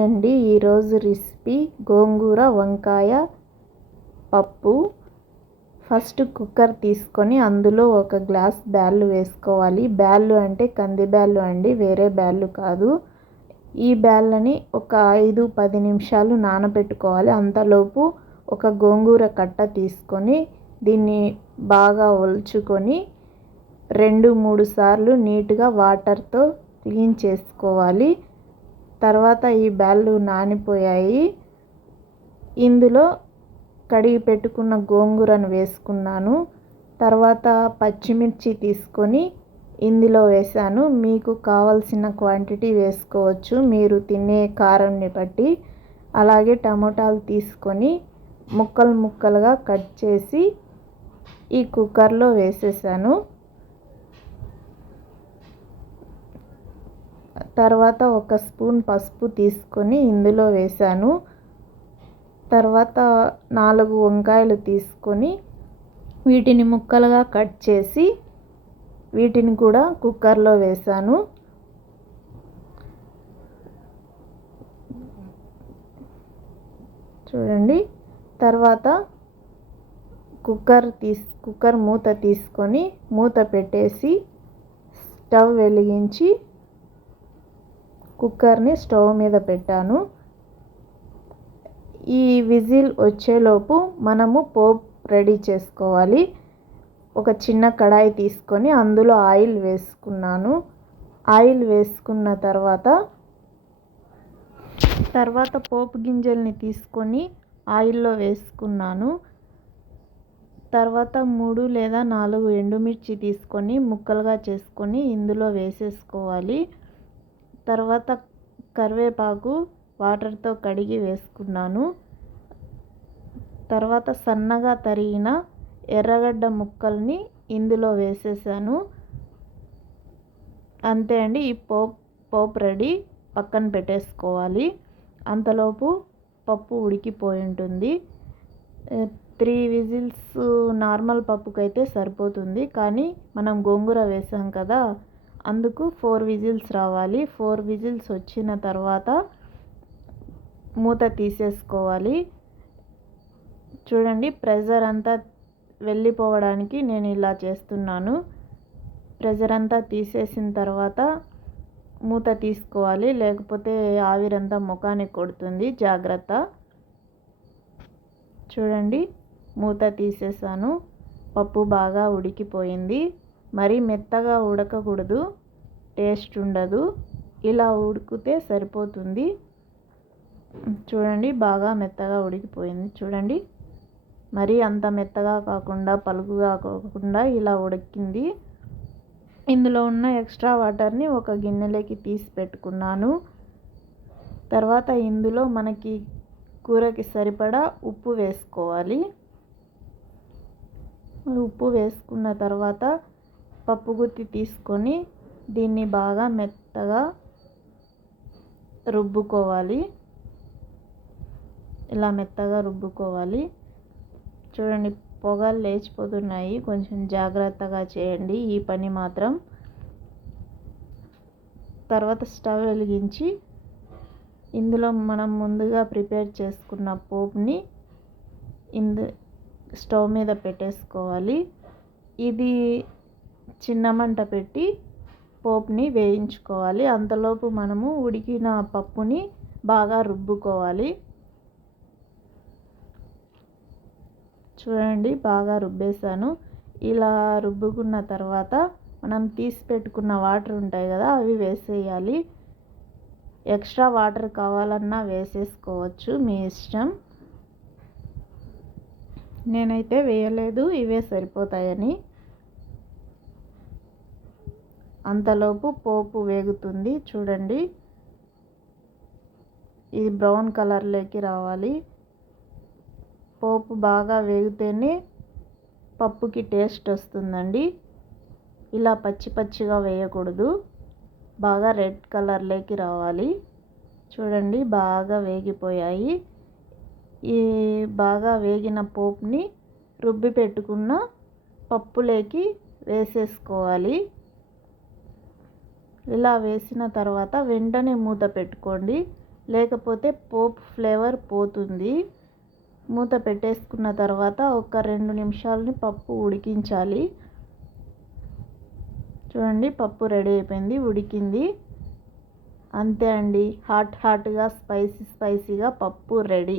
Hi అండి ఈరోజు recipe గోంగూర వంకాయ పప్పు. ఫస్ట్ కుక్కర్ తీసుకొని అందులో ఒక గ్లాస్ బ్యాళ్ళు వేసుకోవాలి. బ్యాళ్ళు అంటే కంది బ్యాళ్ళు అండి వేరే బ్యాళ్ళు కాదు. ఈ బ్యాళ్ళని ఒక ఐదు పది నిమిషాలు నానబెట్టుకోవాలి. అంతలోపు ఒక గోంగూర కట్ట తీసుకొని దీన్ని బాగా ఒలుచుకొని రెండు మూడు సార్లు నీట్గా వాటర్తో క్లీన్ చేసుకోవాలి. తర్వాత ఈ బ్యాళ్ళు నానిపోయాయి. ఇందులో కడిగి పెట్టుకున్న గోంగూరను వేసుకున్నాను. తర్వాత పచ్చిమిర్చి తీసుకొని ఇందులో వేసాను మీకు కావలసిన క్వాంటిటీ వేసుకోవచ్చు. మీరు తినే కారంని బట్టి. అలాగే టమోటాలు తీసుకొని ముక్కలు ముక్కలుగా కట్ చేసి ఈ కుక్కర్లో వేసేసాను. తర్వాత ఒక స్పూన్ పసుపు తీసుకొని ఇందులో వేసాను తర్వాత నాలుగు వంకాయలు తీసుకొని వీటిని ముక్కలుగా కట్ చేసి వీటిని కూడా కుక్కర్లో వేసాను చూడండి. తర్వాత కుక్కర్ తీస్ కుక్కర్ మూత తీసుకొని మూత పెట్టేసి స్టవ్ వెలిగించి కుక్కర్ని స్టవ్ మీద పెట్టాను. ఈ విజిల్ వచ్చేలోపు మనము పోప్ రెడీ చేసుకోవాలి. ఒక చిన్న కడాయి తీసుకొని అందులో ఆయిల్ వేసుకున్నాను. ఆయిల్ వేసుకున్న తర్వాత తర్వాత పోపు గింజల్ని తీసుకొని ఆయిల్లో వేసుకున్నాను. తర్వాత మూడు లేదా నాలుగు ఎండుమిర్చి తీసుకొని ముక్కలుగా చేసుకొని ఇందులో వేసేసుకోవాలి. తర్వాత కరివేపాకు వాటర్తో కడిగి వేసుకున్నాను. తర్వాత సన్నగా తరిగిన ఎర్రగడ్డ ముక్కల్ని ఇందులో వేసేసాను. అంతే అండి ఈ పోప్ పోప్ రెడీ. పక్కన పెట్టేసుకోవాలి. అంతలోపు పప్పు ఉడికిపోయి ఉంటుంది. త్రీ విజిల్స్ నార్మల్ పప్పుకైతే సరిపోతుంది. కానీ మనం గోంగూర వేసాం కదా అందుకు ఫోర్ విజిల్స్ రావాలి. ఫోర్ విజిల్స్ వచ్చిన తర్వాత మూత తీసేసుకోవాలి. చూడండి ప్రెజర్ అంతా వెళ్ళిపోవడానికి నేను ఇలా చేస్తున్నాను. ప్రెజర్ అంతా తీసేసిన తర్వాత మూత తీసుకోవాలి. లేకపోతే ఆవిరంతా ముఖానికి కొడుతుంది. జాగ్రత్త. చూడండి మూత తీసేసాను. పప్పు బాగా ఉడికిపోయింది. మరీ మెత్తగా ఉడకకూడదు టేస్ట్ ఉండదు. ఇలా ఉడికితే సరిపోతుంది. చూడండి బాగా మెత్తగా ఉడికిపోయింది. చూడండి మరీ అంత మెత్తగా కాకుండా పలుకుగా కాకుండా ఇలా ఉడికింది. ఇందులో ఉన్న ఎక్స్ట్రా వాటర్ని ఒక గిన్నెలోకి తీసి పెట్టుకున్నాను. తర్వాత ఇందులో మనకి కూరకి సరిపడా ఉప్పు వేసుకోవాలి. ఉప్పు వేసుకున్న తర్వాత పప్పు గుత్తి తీసుకొని దీన్ని బాగా మెత్తగా రుబ్బుకోవాలి. ఇలా మెత్తగా రుబ్బుకోవాలి. చూడండి పొగలు లేచిపోతున్నాయి. కొంచెం జాగ్రత్తగా చేయండి. ఈ పని మాత్రం. తర్వాత స్టవ్ వెలిగించి ఇందులో మనం ముందుగా ప్రిపేర్ చేసుకున్న పోపుని ఇందు స్టవ్ మీద పెట్టేసుకోవాలి. ఇది చిన్న మంట పెట్టి పోపుని వేయించుకోవాలి. అంతలోపు మనము ఉడికిన పప్పుని బాగా రుబ్బుకోవాలి. చూడండి బాగా రుబ్బేసాను ఇలా రుబ్బుకున్న తర్వాత మనం తీసి పెట్టుకున్న వాటర్ ఉంటాయి కదా అవి వేసేయాలి. ఎక్స్ట్రా వాటర్ కావాలన్నా వేసేసుకోవచ్చు మీ ఇష్టం. నేనైతే వేయలేదు ఇవే సరిపోతాయని. అంతలోపు పోపు వేగుతుంది. చూడండి. ఇది బ్రౌన్ కలర్లోకి రావాలి. పోపు బాగా వేగితేనే పప్పుకి టేస్ట్ వస్తుందండి. ఇలా పచ్చి పచ్చిగా వేయకూడదు. బాగా రెడ్ కలర్లోకి రావాలి. చూడండి బాగా వేగిపోయాయి. ఈ బాగా వేగిన పోపుని రుబ్బి పెట్టుకున్న పప్పులోకి వేసేసుకోవాలి. ఇలా వేసిన తర్వాత వెంటనే మూత పెట్టుకోండి. లేకపోతే పోపు ఫ్లేవర్ పోతుంది. మూత పెట్టేసుకున్న తర్వాత ఒక రెండు నిమిషాలని పప్పు ఉడికించాలి. చూడండి పప్పు రెడీ అయిపోయింది ఉడికింది. అంతే అండి. హాట్ హాట్గా స్పైసీ స్పైసీగా పప్పు రెడీ.